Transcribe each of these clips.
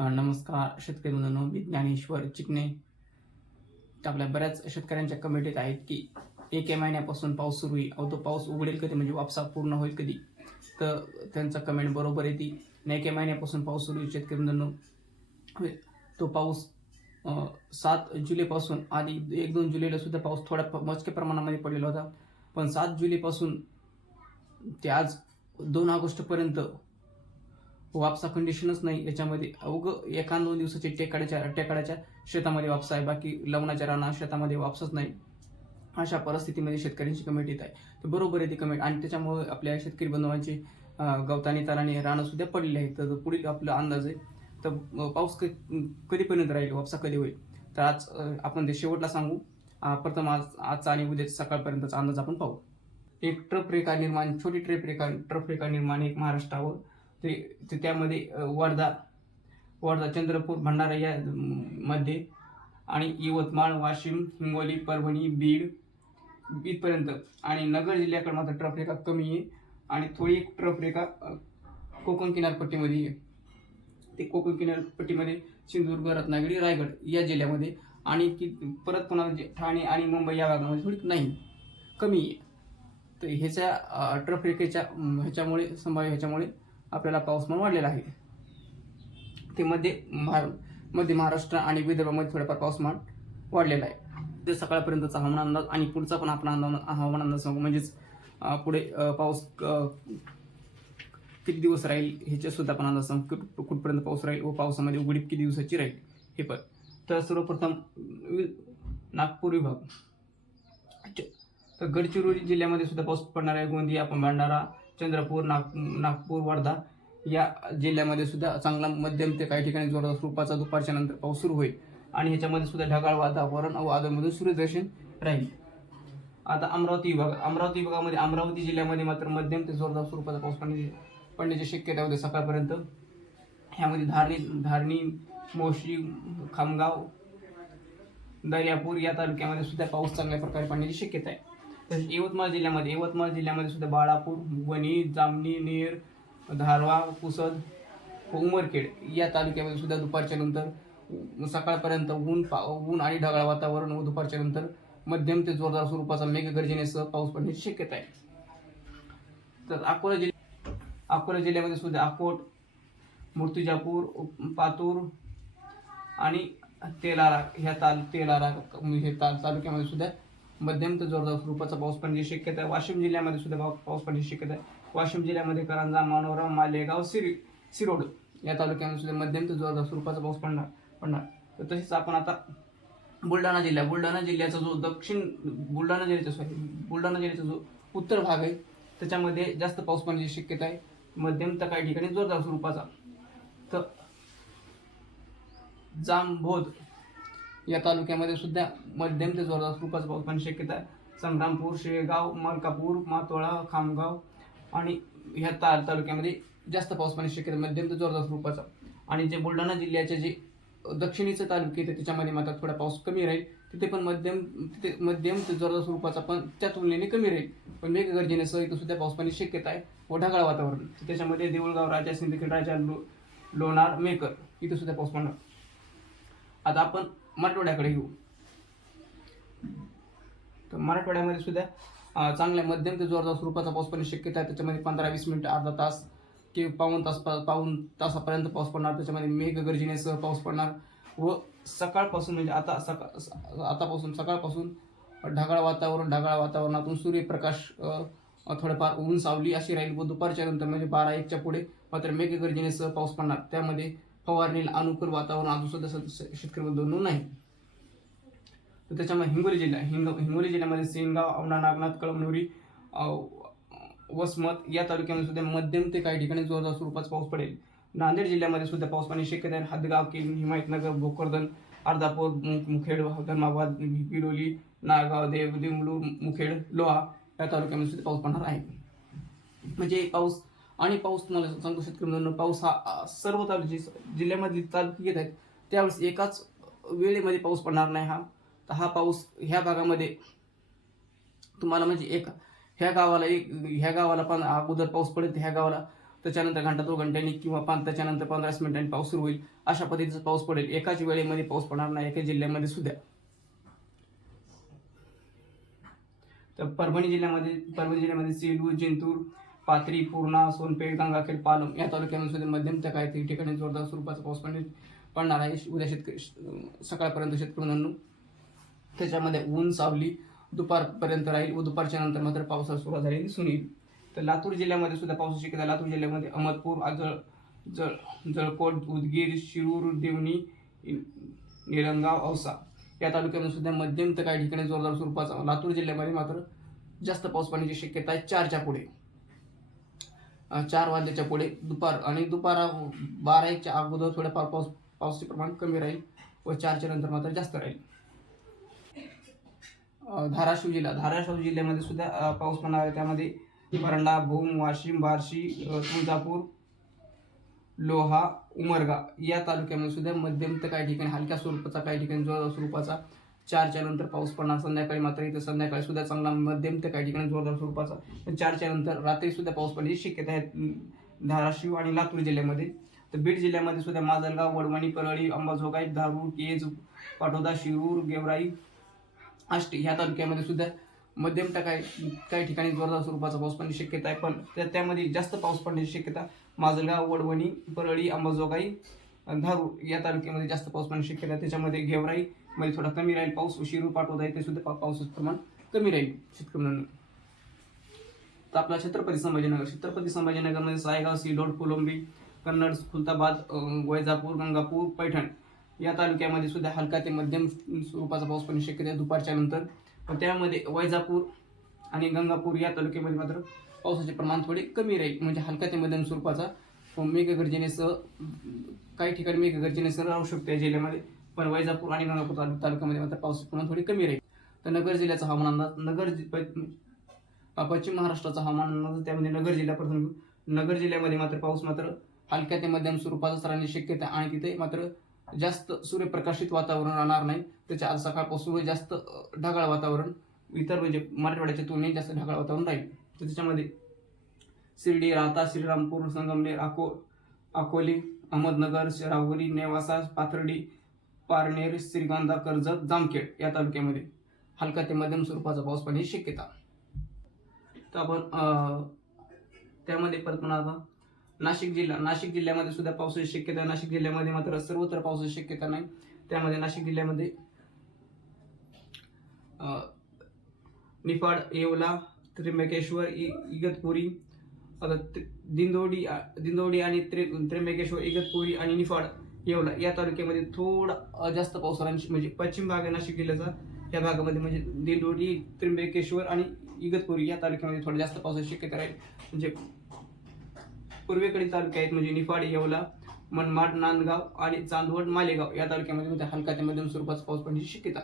नमस्कार शेतकरी बंधूंनो मी ज्ञानेश्वर चिकणे आपल्या बऱ्याच शेतकऱ्यांच्या कमिटीत आहेत की एक महिन्यापासून पाऊस सुरू होईल अहो तो पाऊस उघडेल कधी? म्हणजे वापसा पूर्ण होईल कधी? तर त्यांचा कमेंट बरोबर येते आणि एक महिन्यापासून पाऊस सुरू होईल शेतकरी बंधूंनो. तो पाऊस सात जुलैपासून आधी एक दोन जुलैला सुद्धा पाऊस थोड्या मोजक्या प्रमाणामध्ये पडलेला होता. पण सात जुलैपासून ते आज दोन ऑगस्टपर्यंत वापसा कंडिशनच नाही. याच्यामध्ये अवघं एका दोन दिवसाचे टेकाड्याच्या टेकाड्याच्या शेतामध्ये वापसा आहे. बाकी लवणाच्या राना शेतामध्ये वापसच नाही. अशा परिस्थितीमध्ये शेतकऱ्यांची कमेंट येत आहे. तर बरोबर आहे ती कमेंट. आणि त्याच्यामुळे आपल्या शेतकरी बंधवांची गवतानी ताराने रानंसुद्धा पडलेले आहेत. तर पुढील आपला अंदाज आहे. तर पाऊस क कधीपर्यंत राहील? वापसा कधी होईल? तर आज आपण ते शेवटला सांगू. प्रथम आज आजचा आणि उद्या सकाळपर्यंतचा अंदाज आपण पाहू. एक ट्रप रेखा निर्माण छोटी ट्रेप रेखा ट्रप रेखा निर्माण एक महाराष्ट्रावर ते ते त्यामध्ये वर्धा वर्धा चंद्रपूर भंडारा या मध्ये आणि यवतमाळ वाशिम हिंगोली परभणी बीड इथपर्यंत. आणि नगर जिल्ह्याकडे मात्र ट्रफ रेखा कमी आहे. आणि थोडी एक ट्रफ रेखा कोकण किनारपट्टीमध्ये आहे. ते कोकण किनारपट्टीमध्ये सिंधुदुर्ग रत्नागिरी रायगड या जिल्ह्यामध्ये आणि की परत पुन्हा जे ठाणे आणि मुंबई या भागामध्ये थोडी नाही कमी आहे. तर ह्याच्या ट्रफरेखेच्या ट्रफ रेखेच्या ह्याच्यामुळे संभाव्य ह्याच्यामुळे आपल्याला पाऊसमान वाढलेला आहे. ते मध्ये महार मध्य महाराष्ट्र आणि विदर्भामध्ये थोडाफार पाऊसमान वाढलेला आहे. ते सकाळपर्यंतचा हवामान अंदाज आणि पुढचा पण आपण अंदाज हवामान अंदाज सांगू. म्हणजेच पुढे पाऊस किती दिवस राहील ह्याच्यासुद्धा आपण अंदाज सांगू. कुठ- कुठपर्यंत पाऊस राहील व पावसामध्ये उघडीप किती दिवसाची राहील हे पण. तर सर्वप्रथम नागपूर विभाग. तर गडचिरोली जिल्ह्यामध्ये सुद्धा पाऊस पडणार आहे. गोंदिया आपण भंडारा चंद्रपूर नाग नागपूर वर्धा या जिल्ह्यामध्ये सुद्धा चांगला मध्यम ते काही ठिकाणी जोरदार स्वरूपाचा दुपारच्या नंतर पाऊस सुरू होईल. आणि ह्याच्यामध्ये सुद्धा ढगाळ वातावरण व वादळमधून सूर्यदर्शन राहील. आता अमरावती विभाग अमरावती विभागामध्ये अमरावती जिल्ह्यामध्ये मात्र मध्यम ते जोरदार स्वरूपाचा पाऊस पडण्याची पडण्याची शक्यता होते सकाळपर्यंत. ह्यामध्ये धारणी धारणी मोशी खामगाव दर्यापूर या तालुक्यामध्ये सुद्धा पाऊस चांगल्या प्रकारे पडण्याची शक्यता आहे. तसेच यवतमाळ जिल्ह्यामध्ये यवतमाळ जिल्ह्यामध्ये सुद्धा बाळापूर वणी जामणी नेर धारवा पुसद उमरखेड या तालुक्यामध्ये सुद्धा दुपारच्या नंतर सकाळपर्यंत ऊन पा ऊन आणि ढगाळ वातावरण व दुपारच्या नंतर मध्यम ते जोरदार स्वरूपाचा मेघगर्जनेसह पाऊस पडण्याची शक्यता आहे. तर अकोला जिल्हा अकोला जिल्ह्यामध्ये सुद्धा अकोट मूर्तिजापूर पातूर आणि तेलारा ह्या ताल तेलारा हे ताल तालुक्यामध्ये सुद्धा मध्यम ते जोरदार स्वरूपाचा पाऊस पडण्याची शक्यता आहे. वाशिम जिल्ह्यामध्ये सुद्धा पाऊस पडण्याची शक्यता आहे. वाशिम जिल्ह्यामध्ये करंजा मानोरा मालेगाव सिरी सिरोड या तालुक्यामध्ये सुद्धा मध्यम ते जोरदार स्वरूपाचा पाऊस पडणार पडणार. तर तसेच आपण आता बुलढाणा जिल्हा बुलढाणा जिल्ह्याचा जो दक्षिण बुलढाणा जिल्ह्याचा सॉरी बुलढाणा जिल्ह्याचा जो उत्तर भाग आहे त्याच्यामध्ये जास्त पाऊस पडण्याची शक्यता आहे. मध्यम तर काही ठिकाणी जोरदार स्वरूपाचा. तर जांभोद या तालुक्यामध्ये सुद्धा मध्यम ते जोरदार स्वरूपाचा पाऊस पण शक्यता आहे. संग्रामपूर शेगाव मलकापूर मातोळा खामगाव आणि ह्या ता तालुक्यामध्ये जास्त पाऊस पाणी शक्यता आहे, मध्यम ते जोरदार स्वरूपाचा आणि जे बुलढाणा जिल्ह्याचे जे दक्षिणेचे तालुके आहेत त्याच्यामध्ये मात्र थोडा पाऊस कमी राहील. तिथे पण मध्यम तिथे मध्यम ते जोरदार स्वरूपाचा पण त्या तुलनेने कमी राहील. पण मेघगर्जनेसह इथं सुद्धा पाऊस पाणी शक्यता आहे. व ढगाळ वातावरण. त्याच्यामध्ये देऊळगाव राजा सिंदखेड राजा लो लोणार मेकर इथं सुद्धा पाऊस पडणार. आता आपण मराठवाड्याकडे येऊ. तर मराठवाड्यामध्ये सुद्धा चांगल्या मध्यम ते जोरदार स्वरूपाचा पाऊस पडण्याची शक्यता आहे. त्याच्यामध्ये पंधरा वीस मिनिटं अर्धा तास किंवा पाऊन तास पाऊन तासापर्यंत पाऊस पडणार. त्याच्यामध्ये मेघगर्जनेसह पाऊस पडणार. व सकाळपासून म्हणजे आता सकाळ आतापासून सकाळपासून ढगाळ वातावरण ढगाळ वातावरणातून सूर्यप्रकाश अं, थोडंफार ऊन सावली अशी राहील व दुपारच्या नंतर म्हणजे बारा एकच्या पुढे मात्र मेघगर्जनेसह पाऊस पडणार. त्यामध्ये फवारणीला अनुकूल वातावरण अजून सुद्धा स- शेतकरी बंधूंनो नाही. तर त्याच्यामुळे हिंगोली जिल्हा हिंग हिंगोली जिल्ह्यामध्ये सेनगाव औंढा नागनाथ कळमनुरी वसमत या तालुक्यामध्ये सुद्धा मध्यम ते काही ठिकाणी जोरदार स्वरूपाचा पाऊस पडेल. नांदेड जिल्ह्यामध्ये सुद्धा पाऊस पाणी शक्यता आहे. हदगाव किन हिमायतनगर भोकरदन अर्धापूर मुखेड धर्माबाद बिरोली नागाव देव देवळूर मुखेड लोहा या तालुक्यामध्ये सुद्धा पाऊस पडणार आहे. म्हणजे पाऊस आणि पाऊस तुम्हाला सांगतो शेतकरी मित्रांनो, पाऊस हा सर्व तालुके जिल्ह्यामध्ये तालुके घेत आहेत. त्यावेळेस एकाच वेळेमध्ये पाऊस पडणार नाही हा. तर हा पाऊस ह्या भागामध्ये तुम्हाला म्हणजे एक ह्या गावाला एक ह्या गावाला पण अगोदर पाऊस पडेल ह्या गावाला त्याच्यानंतर घंटा दोन घंट्यांनी किंवा पाच त्याच्यानंतर पंधराच मिनिटांनी पाऊस सुरू होईल. अशा पद्धतीचा पाऊस पडेल. एकाच वेळेमध्ये पाऊस पडणार नाही एका जिल्ह्यामध्ये सुद्धा. तर परभणी जिल्ह्यामध्ये परभणी जिल्ह्यामध्ये सेलू जिंतूर पाथरी पूर्णा सोनपेठ गंगाखेड पालम या तालुक्यांमध्ये सुद्धा मध्यम तर काही ठिकाणी जोरदार स्वरूपाचा पाऊस पडणे पडणार आहे. उद्या शेतकरी सकाळपर्यंत शेतकऱ्यांना त्याच्यामध्ये ऊन सावली दुपारपर्यंत राहील व दुपारच्या नंतर मात्र पावसाला सुरुवात झालेली दिसून येईल तर लातूर जिल्ह्यामध्ये सुद्धा पावसाची शक्यता लातूर जिल्ह्यामध्ये अहमदपूर आजळ जळ जळकोट उदगीर शिरूर देवणी निलंगाव औसा या तालुक्यामध्ये सुद्धा मध्यम तर काही ठिकाणी जोरदार स्वरूपाचा लातूर जिल्ह्यामध्ये मात्र जास्त पाऊस पडण्याची शक्यता आहे. चारच्या पुढे. चार वाजल्याच्या पुढे. दुपार आणि दुपारा बारा एकच्या अगोदर थोड्याफार पाऊस पावसाचे प्रमाण कमी राहील व चारच्या नंतर मात्र जास्त राहील. धाराशिव जिल्हा. धाराशिव जिल्ह्यामध्ये सुद्धा पाऊस पडणार आहे. त्यामध्ये परंडा भूम वाशिम बार्शी तुळजापूर लोहा उमरगा या तालुक्यामध्ये सुद्धा मध्यम तर काही ठिकाणी हलक्या स्वरूपाचा काही ठिकाणी जोरदार स्वरूपाचा चारच्या नंतर पाऊस पडणार संध्याकाळी मात्र इथं संध्याकाळी सुद्धा चांगला मध्यम ते काही ठिकाणी जोरदार स्वरूपाचा. पण चारच्या नंतर रात्री सुद्धा पाऊस पडण्याची शक्यता आहे. धाराशिव आणि लातूर जिल्ह्यामध्ये. तर बीड जिल्ह्यामध्ये सुद्धा माजलगाव वडवणी परळी अंबाजोगाई धारूर केज पाटोदा शिरूर गेवराई आष्टी ह्या तालुक्यामध्ये सुद्धा मध्यम टकाय काही ठिकाणी जोरदार स्वरूपाचा पाऊस पडण्याची शक्यता आहे. पण त्या त्यामध्ये जास्त पाऊस पडण्याची शक्यता माजलगाव वडवणी परळी अंबाजोगाई धारूर या तालुक्यामध्ये जास्त पाऊस पडण्याची शक्यता त्याच्यामध्ये गेवराई मध्ये थोडा कमी राहील. पाऊस शिरूर पाटोदा इथे सुद्धा. पा- पावसाचं प्रमाण कमी राहील शेतकऱ्यांना तर आपला छत्रपती संभाजीनगर. छत्रपती संभाजीनगरमध्ये सायगाव सिडोड कोलंबी कन्नड खुलताबाद वैजापूर गंगापूर पैठण या तालुक्यामध्ये सुद्धा हलका ते मध्यम स्वरूपाचा पाऊस पडण्याची शक्यता आहे दुपारच्या नंतर. पण त्यामध्ये वैजापूर आणि गंगापूर या तालुक्यामध्ये मात्र पावसाचे प्रमाण थोडे कमी राहील. म्हणजे हलका ते मध्यम स्वरूपाचा. मेघगर्जनेसह काही ठिकाणी मेघगर्जनेसह राहू शकते या जिल्ह्यामध्ये. पण वैजापूर आणि गंगापूर तालुक्यामध्ये मात्र पाऊस पुन्हा थोडी कमी राहील. तर नगर जिल्ह्याचा हवामान अंदाज नगर जि- प- पश्चिम महाराष्ट्राचा हवामान अंदाज त्यामध्ये नगर जिल्हा प्रथम नगर जिल्ह्यामध्ये मात्र पाऊस मात्र हलक्या ते मध्यम स्वरूपाचा राहण्याची शक्यता आणि तिथे मात्र जास्त सूर्यप्रकाशित वातावरण राहणार नाही. त्याच्या आज सकाळपासून जास्त ढगाळ वातावरण इतर म्हणजे मराठवाड्याच्या तुलनेत जास्त ढगाळ वातावरण राहील. तर त्याच्यामध्ये शिर्डी राहता श्रीरामपूर संगमनेर अको अकोली अहमदनगर राहुरी नेवासा पाथर्डी पारनेर श्रीगोंदा कर्जत जामखेड या तालुक्यामध्ये हलका ते मध्यम स्वरूपाचा पाऊस पडण्याची शक्यता. तर आपण त्यामध्ये परत पुन्हा आता नाशिक जिल्हा नाशिक जिल्ह्यामध्ये सुद्धा पावसाची शक्यता नाशिक जिल्ह्यामध्ये मात्र सर्वत्र पावसाची शक्यता नाही. त्यामध्ये नाशिक जिल्ह्यामध्ये निफाड येवला त्र्यंबकेश्वर इ- इगतपुरी आता दिंदोडी दिंदोडी आणि त्रि त्र्यंबकेश्वर इगतपुरी आणि निफाड येवला या तालुक्यामध्ये थोडा जास्त पाऊस म्हणजे पश्चिम भाग आहे नाशिक जिल्ह्याचा या भागामध्ये म्हणजे दिंडोडी त्र्यंबकेश्वर आणि इगतपुरी या तालुक्यामध्ये थोडा जास्त पावसाची शक्यता राहील. म्हणजे पूर्वेकडील तालुके आहेत म्हणजे निफाड येवला मनमाड नांदगाव आणि चांदवड मालेगाव या तालुक्यामध्ये म्हणजे हलका ते मध्यम स्वरूपाचा पाऊस पडण्याची शक्यता.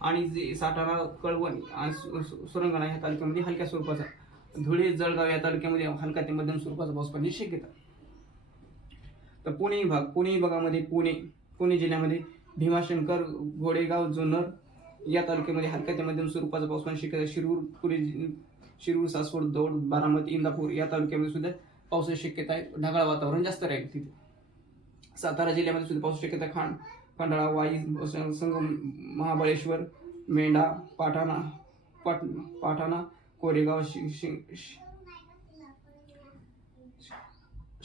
आणि जे सातारा कळवण आणि सु- सुरंगणा या तालुक्यामध्ये हलक्या स्वरूपाचा. धुळे जळगाव या तालुक्यामध्ये हलका ते मध्यम स्वरूपाचा पाऊस पडण्याची शक्यता. तर पुणे विभाग पुणे विभागामध्ये पुणे पुणे जिल्ह्यामध्ये भीमाशंकर घोडेगाव जुन्नर या तालुक्यामध्ये हलक्या ते मध्यम स्वरूपाचा पाऊस पण शक्यता शिरूर पुणे शिरूर सासवड दौड बारामती इंदापूर या तालुक्यामध्ये सुद्धा पावसाची शक्यता आहे. ढगाळ वातावरण जास्त राहील तिथे. सातारा जिल्ह्यामध्ये सुद्धा पावसाची शक्यता खाण खंडाळा वाई संगम महाबळेश्वर मेंढा पाठाणा पाट पाठाणा कोरेगाव शि शि- शि-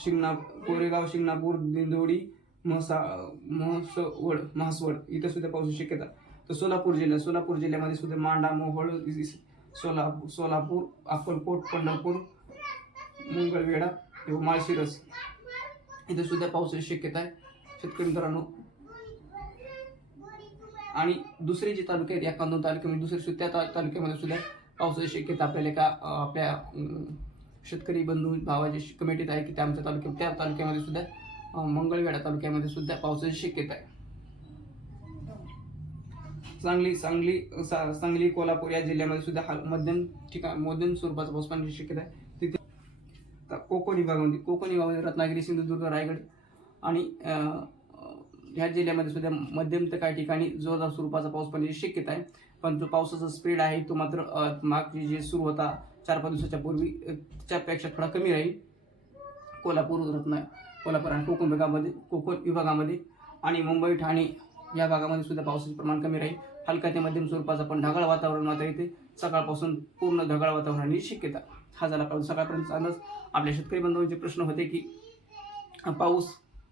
शिंगणा कोरेगाव शिंगणापूर दिंडोडी म्हसा म्हसवड म्हसवड. इथं सुद्धा पावसाची शक्यता. तर सोलापूर जिल्हा सोलापूर जिल्ह्यामध्ये सुद्धा मांडा मोहोळ सोलापूर सोलापूर अक्कलकोट पंढरपूर मंगळवेढा किंवा माळशिरस. इथं सुद्धा पावसाची शक्यता आहे. शेतकरी मित्रांनो आणि दुसरे जे तालुके आहेत या दोन तालुक्यामध्ये म्हणजे दुसरे सुद्धा त्या ता- तालुक्यामध्ये सुद्धा पावसाची शक्यता आपल्याला एका आपल्या शेतकरी बंधू भावाची कमिटीत आहे की त्या आमच्या तालुक्यात त्या तालुक्यामध्ये सुद्धा मंगळवेढा तालुक्यामध्ये सुद्धा पावसाची शक्यता आहे. सांगली सांगली सा- सांगली कोल्हापूर या जिल्ह्यामध्ये सुद्धा मध्यम ठिकाण मध्यम स्वरूपाचा पाऊस पाण्याची शक्यता आहे. तिथे कोकण विभागामध्ये कोकण विभागामध्ये रत्नागिरी सिंधुदुर्ग रायगड आणि ह्या जिल्ह्यामध्ये सुद्धा मध्यम तर काही ठिकाणी जोरदार स्वरूपाचा पाऊस पडण्याची शक्यता आहे. पण जो पावसाचा स्पीड आहे तो मात्र मागची जे सुरू होता चार पाच दिवसाच्या पूर्वी अं, त्याच्यापेक्षा थोडा कमी राहील. कोल्हापूर रत्न कोल्हापूर आणि कोकण विभागामध्ये कोकण विभागामध्ये आणि मुंबई ठाणे या भागामध्ये सुद्धा पावसाचे प्रमाण कमी राहील. हलका ते मध्यम स्वरूपाचं पण ढगाळ वातावरण मात्र इथे सकाळपासून पूर्ण ढगाळ वातावरणाची शक्यता. हा झाला पाऊस. सकाळपर्यंत अंदाज आपल्या शेतकरी बंधूंचे प्रश्न होते की पाऊस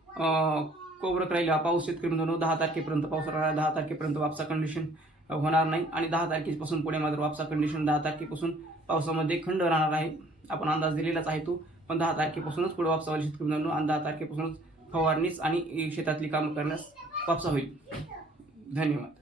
कोवरक कोवरत राहील हा पाऊस शेतकरी बंधूंनो दहा तारखेपर्यंत पाऊस राहणार दहा तारखेपर्यंत वापसा कंडिशन होणार नाही आणि दहा तारखेपासून पुढे मात्र वापसा कंडिशन दहा तारखेपासून पावसामध्ये खंड राहणार आहे. आपण अंदाज दिलेलाच आहे तो. पण दहा तारखेपासूनच पुढे वापसावाली शेतकरी मित्रांनो आणि दहा तारखेपासूनच फवारणीस आणि शेतातली कामं करण्यास वापसा होईल. धन्यवाद.